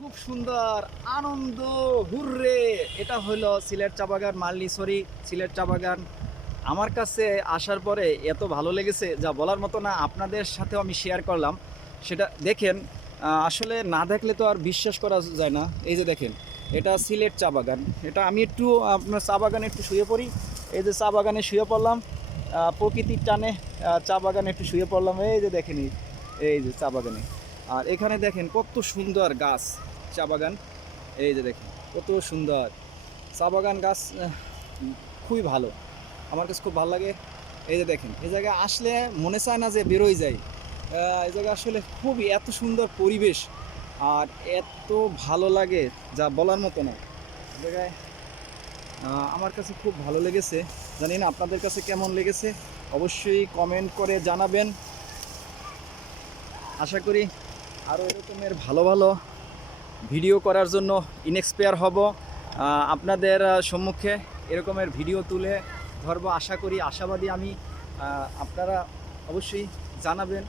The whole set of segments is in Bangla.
খুব সুন্দর আনন্দ, হুররে। এটা হলো সিলেট চা বাগান, মালনীছড়ি সিলেট চা বাগান। আমার কাছে আসার পরে এত ভালো লেগেছে যা বলার মতো না, আপনাদের সাথেও আমি শেয়ার করলাম। সেটা দেখেন, আসলে না দেখলে তো আর বিশ্বাস করা যায় না। এই যে দেখেন, এটা সিলেট চা বাগান। এটা আমি একটু আপনার চা বাগানে একটু শুয়ে পড়ি। এই যে চা বাগানে শুয়ে পড়লাম, প্রকৃতির টানে চা বাগানে একটু শুয়ে পড়লাম। এই যে দেখেন, এই যে চা বাগানে। আর এখানে দেখেন কত সুন্দর গাছ, চা বাগান। এই যে দেখেন কত সুন্দর চা বাগান গাছ, খুবই ভালো। আমার কাছে খুব ভালো লাগে। এই যে দেখেন, এই জায়গায় আসলে মনে চায় না যে বেরোই যাই। এই জায়গায় আসলে খুবই এত সুন্দর পরিবেশ, আর এত ভালো লাগে যা বলার মতো না। এই জায়গায় আমার কাছে খুব ভালো লেগেছে। জানি না আপনাদের কাছে কেমন লেগেছে, অবশ্যই কমেন্ট করে জানাবেন। আশা করি আরও এরকমের ভালো ভালো ভিডিও করার জন্য ইনএক্সপায়ার হব। আপনাদের সম্মুখে এরকমের ভিডিও তুলে ধরবো আশা করি, আশাবাদী আমি। আপনারা অবশ্যই জানাবেন,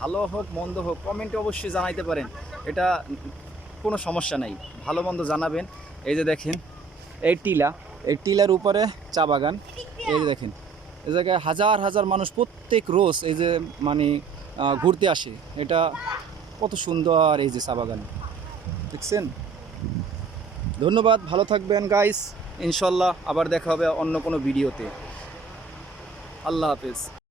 ভালো হোক মন্দ হোক কমেন্টে অবশ্যই জানাইতে পারেন। এটা কোনো সমস্যা নাই, ভালো মন্দ জানাবেন। এই যে দেখেন, এই টিলার উপরে চা বাগান। এই যে দেখেন, এই জায়গায় হাজার হাজার মানুষ প্রত্যেক রোজ এই যে মানে ঘুরতে আসে। এটা কত সুন্দর এই যে চা বাগান, দেখছেন। ধন্যবাদ, ভালো থাকবেন গাইস। ইনশাল্লাহ আবার দেখা হবে অন্য কোনো ভিডিওতে। আল্লাহ হাফেজ।